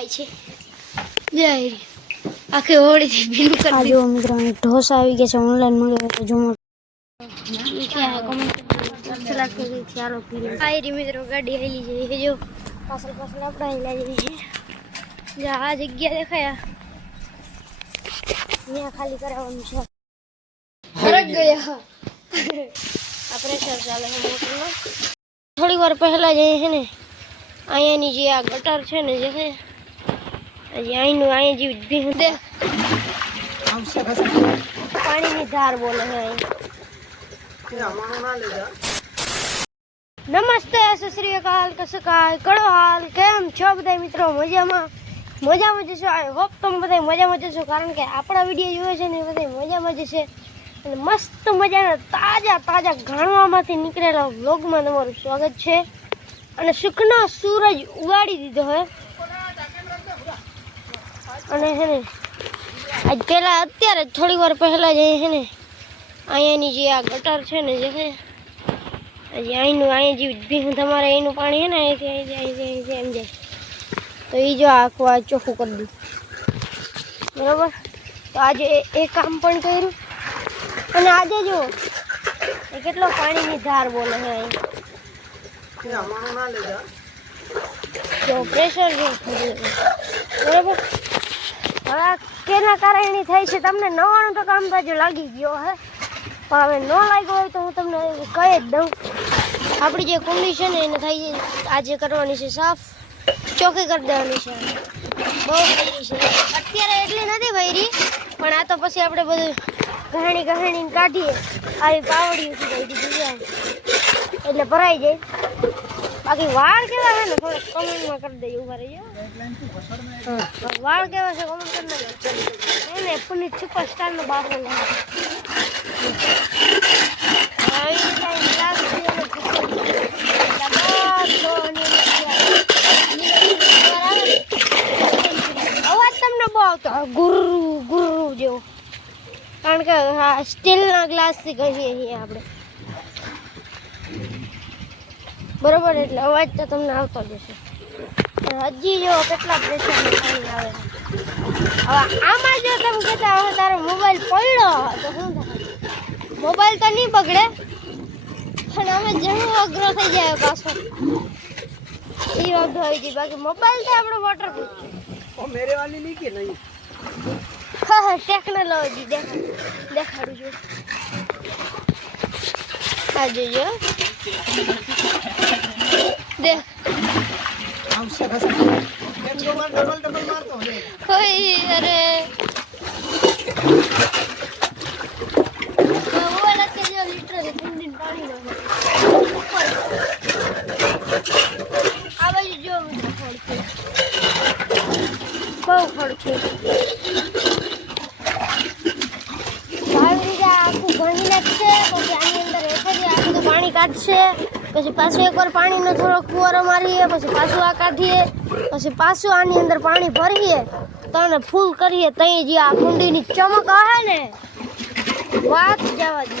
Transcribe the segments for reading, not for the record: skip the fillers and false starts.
કમાય છે જય આખે હોળીથી બિલ કરી આ જો મિત્રો ઢોસા આવી ગયા છે ઓનલાઈન મંગાવ્યા તો જોમો મિત્રો ગાડી હેલી છે જો પાછળ પાછળ આપણે હેલા જઈએ છીએ આ જગ્યા દેખાયા અહીંયા ખાલી કરાવવાનું છે ફરક ગયા આ પ્રેશર ચાલે છે મોટરમાં થોડી વાર પહેલા જઈએ છે ને અહીંયાની જે આ ગટર છે ને જે છે હજી અહીંનું અહીંયા જેવી ભીંગ દે પાણીની ધાર બોલે છે નમસ્તે સત શ્રી અકાલ કસકાય કડો હાલ કેમ છો બધા મિત્રો મજામાં જશો આઈ હોપ તમે બધા મજામાં જશો કારણ કે આપણા વિડીયો જોવે છે ને બધા મજામાં જશે અને મસ્ત મજાના તાજા ઘાણવામાંથી નીકળેલા વ્લોગમાં તમારું સ્વાગત છે અને સુખનો સૂરજ ઉગાડી દીધો હોય અને હે ને આજ પહેલાં અત્યારે થોડી વાર પહેલાં જઈએ છે ને અહીંયાની જે આ ગટર છે ને જે છે હજી અહીંનું અહીંયા જેવી ભીંગ તમારે અહીંનું પાણી છે ને અહીંથી એમ જાય તો એ જો આખું આ ચોખ્ખું કરી દીધું બરાબર તો આજે એ કામ પણ કર્યું અને આજે જો એ કેટલો પાણીની ધાર બોલે છે જો પ્રેશર જો બરાબર હવે કેના કારણે થાય છે તમને 99% કામ તો જો લાગી ગયો હે પણ હવે ન લાગ્યો હોય તો હું તમને કહી જ દઉં આપણી જે કુંડી છે ને એને થઈ આજે કરવાની છે સાફ ચોખ્ખી કરી દેવાની છે બહુ ભરી છે અત્યારે એટલી નથી ભરી પણ આ તો પછી આપણે બધું ગહાણીને કાઢીએ આવી પાવડીઓ થઈ જાય એટલે ભરાઈ જાય બાકી વાળ કેવા છે ને થોડુંક કમેન્ટમાં કરી દઈએ ઉભા રહીજો વાળ કેવા છે કમેન્ટ કરી નાખજો એને પુનિત સુપરસ્ટારનો બાપરો અવાજ તમને બહુ આવતો ગુરુ જેવો કારણ કે હા સ્ટીલના ગ્લાસથી કહીએ છીએ આપણે બરોબર એટલે અવાજ તો તમને આવતો જ હશે હજી જો કેટલા પ્રેશર પાણી આવે હવે આમાં જો તમે કહેતા હવે તારો મોબાઈલ પડ્યો તો શું થાય મોબાઈલ તો નહીં બગડે પણ અમે ઘણો અઘરો થઈ જાય પાછો એ વાંધો આવી જાય બાકી મોબાઈલ તો આપણો વોટરપ્રૂફ मेरे वाली नहीं की नहीं હા ટેકનોલોજી દેખાડું છું આ જોજો દેખ डबल मारता हूँ कोई अरे वो वाला के जो लीटर है 3 दिन पानी में आ भाई जो खड़के बहुत खड़के भाई આખું ભણી નાખશે પછી આની અંદર એકાદી આખું તો પાણી કાઢશે પછી પાછું એકવાર પાણીનો થોડો ફુવારો મારીએ પછી પાછું આ કાઢીએ પછી પાછું આની અંદર પાણી ભરીએ તો એને ફૂલ કરીએ ત્યાં જે આ કુંડીની ચમક આવે ને વાત જવા દે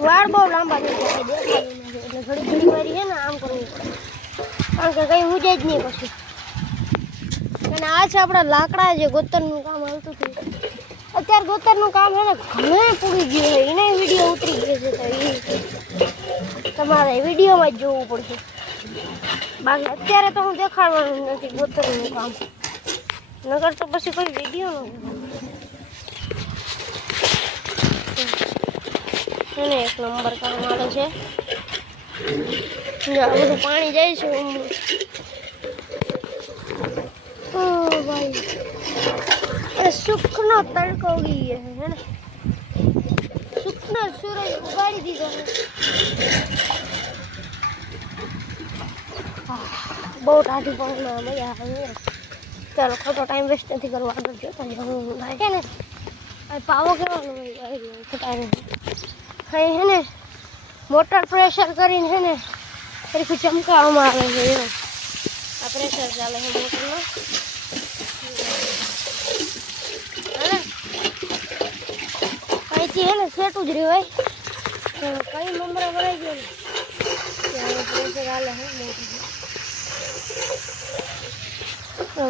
વાળ બહુ લાંબા થઈ જાય દેખાય એટલે ઘડી વારી છે ને આમ કરવું પડે કારણ કે કંઈ ઉજે જ નહીં પછી અને આ છે આપણા લાકડા જે ગોતરનું કામ હાલતું હતું અત્યારે ગોતરનું કામ છે ને ઘણે પૂરી ગયું છે એને વિડીયો ઉતરી ગયો છે તો એ તમારે વિડીયોમાં જ જોવું પડશે બાકી અત્યારે તો હું દેખાડવાનું નથી ગોતરનું કામ નગર તો પછી કોઈ વિડીયો ન એક નંબર કામ આવે છે બધું પાણી જાય છે ઓ ભાઈ અરે સુખનો તડકો ઉગી ગયો છે ને સુખનો સૂરજ ઉગાડી દીધો છે બહુ ટાઢી પાણીમાં મજા આવે ચાલો ખોટો ટાઈમ વેસ્ટ નથી કરવો આગળ જોતા જવું થાય છે ને પાવો કેવાનો ખોટા હા હે ને મોટર પ્રેશર કરીને હે ને સરખું ચમકાવવામાં આવે છે એમ આ પ્રેશર ચાલે છે મોટરમાં અહીંથી હે ને સેટું જ રહ્યું હોય કઈ નંબર ભરાઈ ગયો ને પ્રેશર ચાલે છે મોટર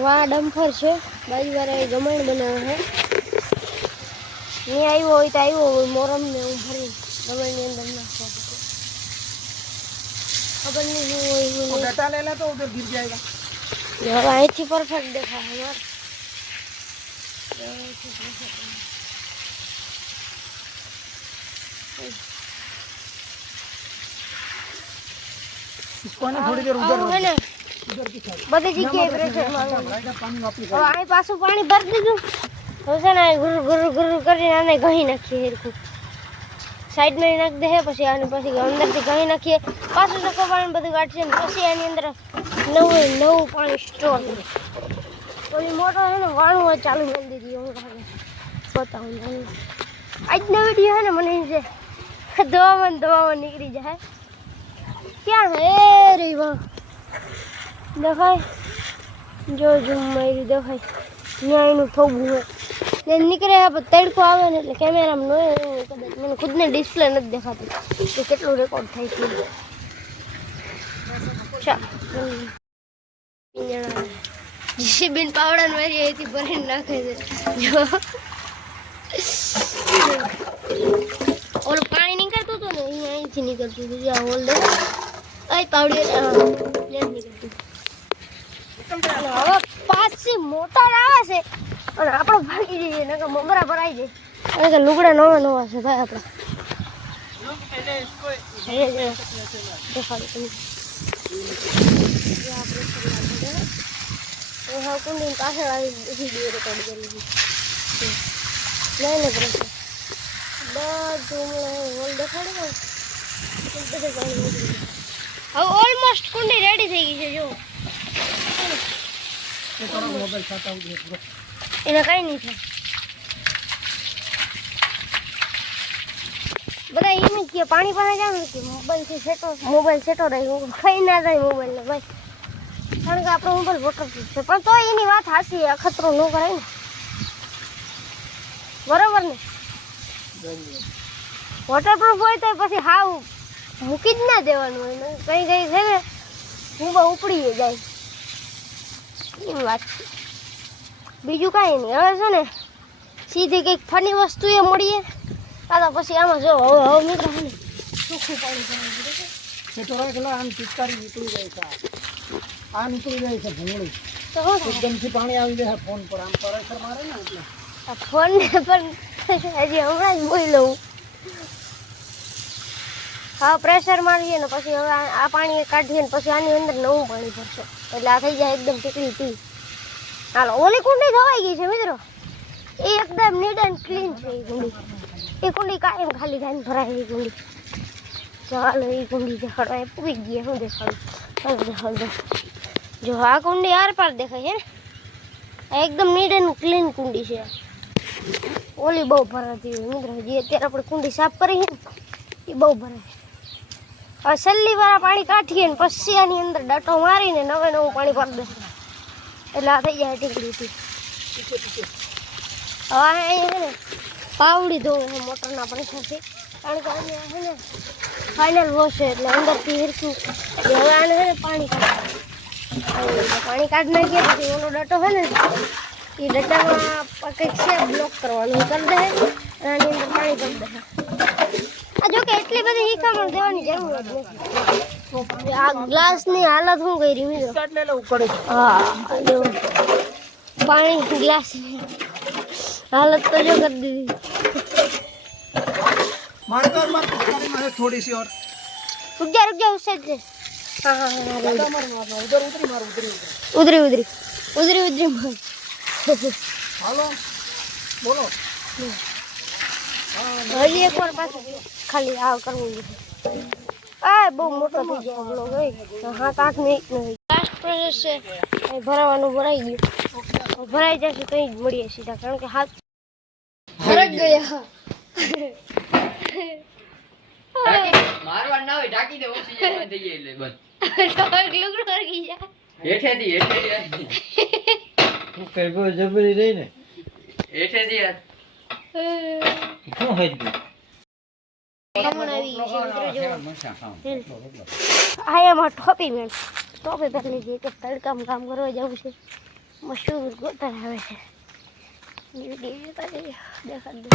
વાહ ડમ્ફર છે બાજુવાળાએ ગમણ બનાવે છે નહીં આવ્યો હોય તો આવ્યો હોય મોરમ ને હું ભરી ગમણની અંદર નાખવા ખબર નહીં શું હોય શું वो નહીં डटा ले ला तो उधर गिर जाएगा। હવે અહીંથી પરફેક્ટ દેખાય મારે इसको है ना थोड़ी देर उधर આવું હે ને उधर की साइड બધી જગ્યાએ પ્રેશર મારવાનું भराएगा पानी वापस હવે અહીં પાછું પાણી ભરી દીધું હવે છે ને ગુરુ ગુરુ ગુરુ કરીને આને ઘણી નાખીએ હેરખું સાઈડમાં નાખી દે પછી આને પછી અંદરથી ઘણી નાખીએ પાછું સકો પાણી બધું કાઢશે ને પછી આની અંદર નવું પાણી સ્ટોર ઓલી મોટો છે ને વાણું ચાલુ કરી દીધી હું બતાવું આજનો વિડીયો છે ને મને એમ છે ધોવામાં નીકળી જાય ક્યાં હે રે વાહ દેખાય જો મારી દેખાય ત્યાં એનું થોબું હોય ને નીકળે પછી તડકો આવે ને એટલે કેમેરામાં ન કદાચ મને ખુદને ડિસ્પ્લે નથી દેખાતું કે કેટલું રેકોર્ડ થાય છે જીબીન પાવડા મારી અહીંથી ભરીને નાખે છે જો ઓલું પાણી નીકળતું હતું ને અહીંયા અહીંથી નીકળતું હતું જ્યાં હોલ દેખાય અહીં પાવડી નીકળતું હવે પાછી મોટા આવે છે અને આપણે ભાગી જઈએ નકર મમરા ભરાઈ જાય અને કે લુગડા નવા છે ભાઈ આપણા દેખાડું તમને હા કુંડીની પાછળ આવી વિડીયો રેકોર્ડ કરી લઈને પ્રેશર બધું હોલ દેખાડે ને હવે ઓલમોસ્ટ કુંડી રેડી થઈ ગઈ છે જો मोबाइल खाता हूँ એને કઈ નહીં થાય બધા એમ જ કે પાણી પાણી જાય ને કે મોબાઈલ સેટો રહી કઈ ના થાય મોબાઈલ ને ભાઈ કારણ કે આપણો મોબાઈલ વોટરપ્રૂફ છે પણ તો એની વાત હાસી અખતરો ન કરાય ને બરોબર ને વોટરપ્રૂફ હોય તો પછી હાવ મૂકી જ ના દેવાનું હોય ને કઈ કઈ છે ને મોબાઈલ ઉપડી જાય એમ વાત છે બીજું કાંઈ નહીં હવે છે ને સીધી કંઈક ફની વસ્તુ એ મળીએ તો પછી આમાં જો હવે મિત્રો છે ને સુખું પાણી ભરાય सेटो रखला आम पिचकारी निकली जाए છે આ નીકળી જાય છે ભૂંગળી તો શું થાય એકદમ થી પાણી આવી જાય ફોન પર આમ પ્રેશર મારે ને એટલે આ ફોનને પણ હજી હમણાં જ બોલ્યો હું હા પ્રેશર મારીએ ને પછી હવે આ પાણી કાઢીએ ને પછી આની અંદર નવું પાણી ભરશે એટલે આ થઈ જાય એકદમ ટીકડી ટી હાલો ઓલી કુંડી ધોવાઈ ગઈ છે મિત્રો એ એકદમ નીટ એન્ડ ક્લીન છે એ કુંડી કાયમ ખાલી થઈને ભરાય એ કુંડી ચાલો એ કુંડી દેખાડો એ પૂરી ગઈ હું દેખાડું જો આ કુંડી આર પાર દેખાય છે ને આ એકદમ નીટ એન્ડ ક્લીન કુંડી છે ઓલી બહુ ભરાતી હોય મિત્રો જે અત્યારે આપણે કુંડી સાફ કરી છે ને એ બહુ ભરાય હવે છેલ્લી વાર પાણી કાઢીએ ને પછી આની અંદર ડટો મારીને નવું પાણી ભરી દે એટલે આ થઈ જાય ટીકડી હવે અહીંયા છે ને પાવડી ધોવે છે મોટરના પ્રેશરથી કારણ કે અહીંયા છે ને ફાઇનલ વોશ છે એટલે અંદરથી હિરકું હવે આને છે ને પાણી કાઢી નાખીએ પછી ઓલો ડટો છે ને એ ડટામાં કંઈક છે બ્લોક કરવાનું કરી દે અને આની અંદર પાણી કરી દે આ જો કે એટલી બધી હિકામણ દેવાની જરૂર જ નથી આ ગ્લાસની હાલત શું કરી મિત્રો કાઢ લે ઉકળે હા જો પાણી ગ્લાસની हालत तो जो कर दी मार पिचकारी में थोड़ी सी और रुक जा उससे हाँ हाँ हाँ ज्यादा मार उधर उधरी मार उधरी मार हेलो बोलो हજી એક વાર પાછું ખાલી આવ કરવું આ બહુ મોટો થઈ ગયો બ્લોગ હોય 7-8 મિનિટ નો લાસ્ટ પ્રોસેસ છે એ ભરાવાનું ભરાઈ ગયું ભરાઈ જશે તો જ મળીએ સીધા કારણ કે હાથ ભરાઈ ગયા મારવા ના હોય ઢાકી દે ઓક્સિજન બંધ થઈ જાય એટલે બંધ તો એકલું કરકી જા હેઠેથી હું કરગો જબરી રહી ને હેઠેથી યાર શું હજ હમણાં આવી ગઈ છે મિત્રો જો આ એમાં ટોપી મેં ટોપી પહેરી લીધી કે તડકામાં કામ કરવા જવું છે. મશહૂર ગોતર આવે છે. દેખાડ દે.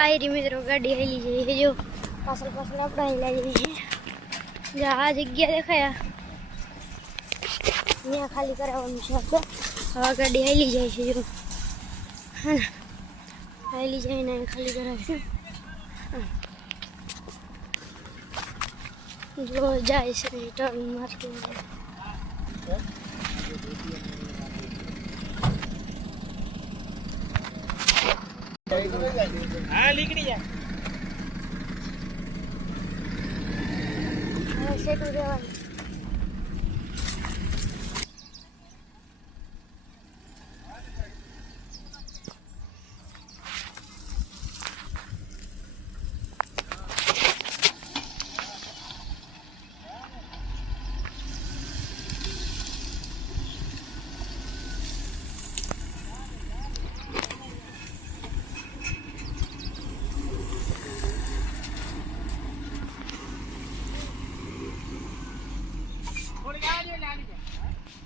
આયરી મિત્રો ગાડી હેલી જઈ છે. જો પાછળ પાછળ આપણે હેલા જઈએ છીએ. આ જગ્યા દેખાયા અહીંયા ખાલી કરાવવાનું છે આપણે. હવે ગાડી હેલી જાય છે. જો હા ને હેલી જઈને ખાલી કરાવીશું. જો જાય છે ટર્ન માર્કિંગ. હા નીકળી જા. હવે સેટું રહેવાનું.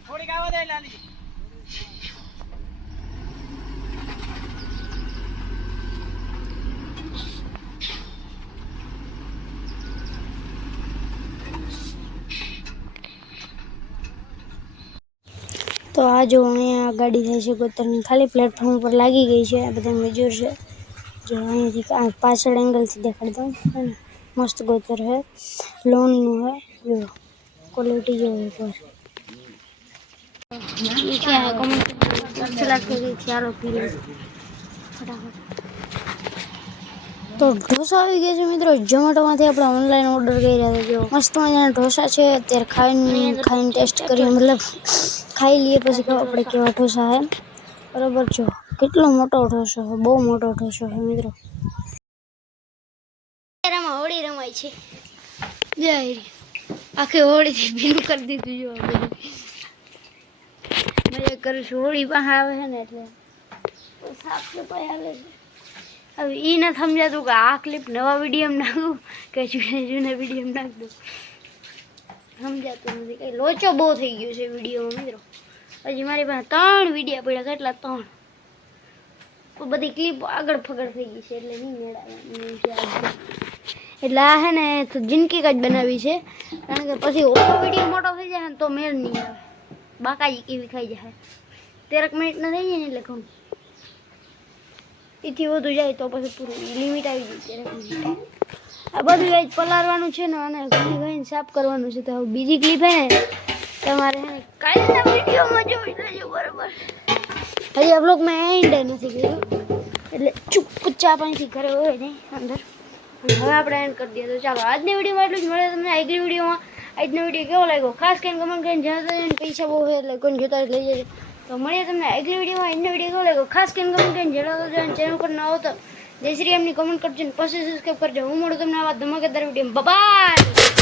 થોડીક આવવા દે લાલી. તો આ જો અહીંયા ગાડી થાય છે ગોતરની. ખાલી પ્લેટફોર્મ પર લાગી ગઈ છે. આ બધા મજૂર છે. જો અહીંયાથી પાછળ એંગલથી દેખાડી દઉં. મસ્ત ગોતર છે. લોનનું है. જો क्वालिटी जो है पर ये क्या है कमेंट चला के चारों पी लो फटाफट. તો ઢોસા આવી ગયા છે મિત્રો. ઝોમેટોમાંથી આપણે ઓનલાઈન ઓર્ડર કર્યા હતા. જો મસ્ત મજાના ઢોસા છે. અત્યારે ખાઈને ટેસ્ટ કરીએ, મતલબ ખાઈ લઈએ પછી ખબર પડે કેવા ઢોસા છે. બરાબર. જો કેટલો મોટો ઢોસો છે. બહુ મોટો ઢોસો છે મિત્રો. હોળી રમાય છે. જય આખી હોળીથી ભીનું કરી દીધું. જો મજા કરું છું. હોળી પાસે આવે છે ને એટલે સાફ સફાઈ આવે છે. હવે એ નથી સમજાતું કે આ ક્લિપ નવા વિડીયોમાં નાખું કે જૂના વિડીયોમાં નાખ દઉં. સમજાતું નથી. કંઈ લોચો બહુ થઈ ગયો છે વિડીયોમાં મિત્રો. હજી મારી પાસે 3 વિડીયો પડ્યા. કેટલા 3? તો બધી ક્લિપ આગળ ફગડ થઈ ગઈ છે એટલે નહીં મેળવવાની. એટલે આ છે ને તો જિંદગી જ બનાવી છે. કારણ કે પછી ઓછો વિડીયો મોટો થઈ જાય ને તો મેળ નહીં આવે. બાકાજી કેવી ખાઈ જાય. 13 મિનિટનો થઈ જાય ને એટલે ઘણું. એથી વધુ જાય તો પછી પૂરું લિમિટ આવી જાય 13 મિનિટ. આ બધું જ પલાળવાનું છે ને અને ઘણી ઘણી સાફ કરવાનું છે. તો બીજી ક્લિપ હે ને તમારે હે ને કાલના વિડીયોમાં જોઈ લેજો. બરાબર. હજી આ બ્લોગમાં એન્ડ નથી કર્યું એટલે ચૂપચાપ અહીંથી ઘરે હોય નહીં અંદર. હવે આપણે એન્ડ કરી દઈએ. તો ચાલો આજની વિડીયોમાં એટલું જ. મળે તમને આગલી વિડીયોમાં. આજનો વિડીયો કેવો લાગ્યો ખાસ કરીને કમેન્ટ કરીને જણાવજો. પૈસા બહુ છે એટલે કોઈને જોતા લઈ જજો. તો મળીએ તમને આગલી વિડીયોમાં. આજનો વિડીયો કેવો લાગ્યો ખાસ કરીને કમેન્ટ કરીને જણાવજો. અને ચેનલ પર ન આવો તો જય શ્રી રામની કમેન્ટ કરજો ને પછી સબસ્ક્રાઈબ કરજો. હું મળું તમને આવા ધમાકેદાર વિડીયો. બાય.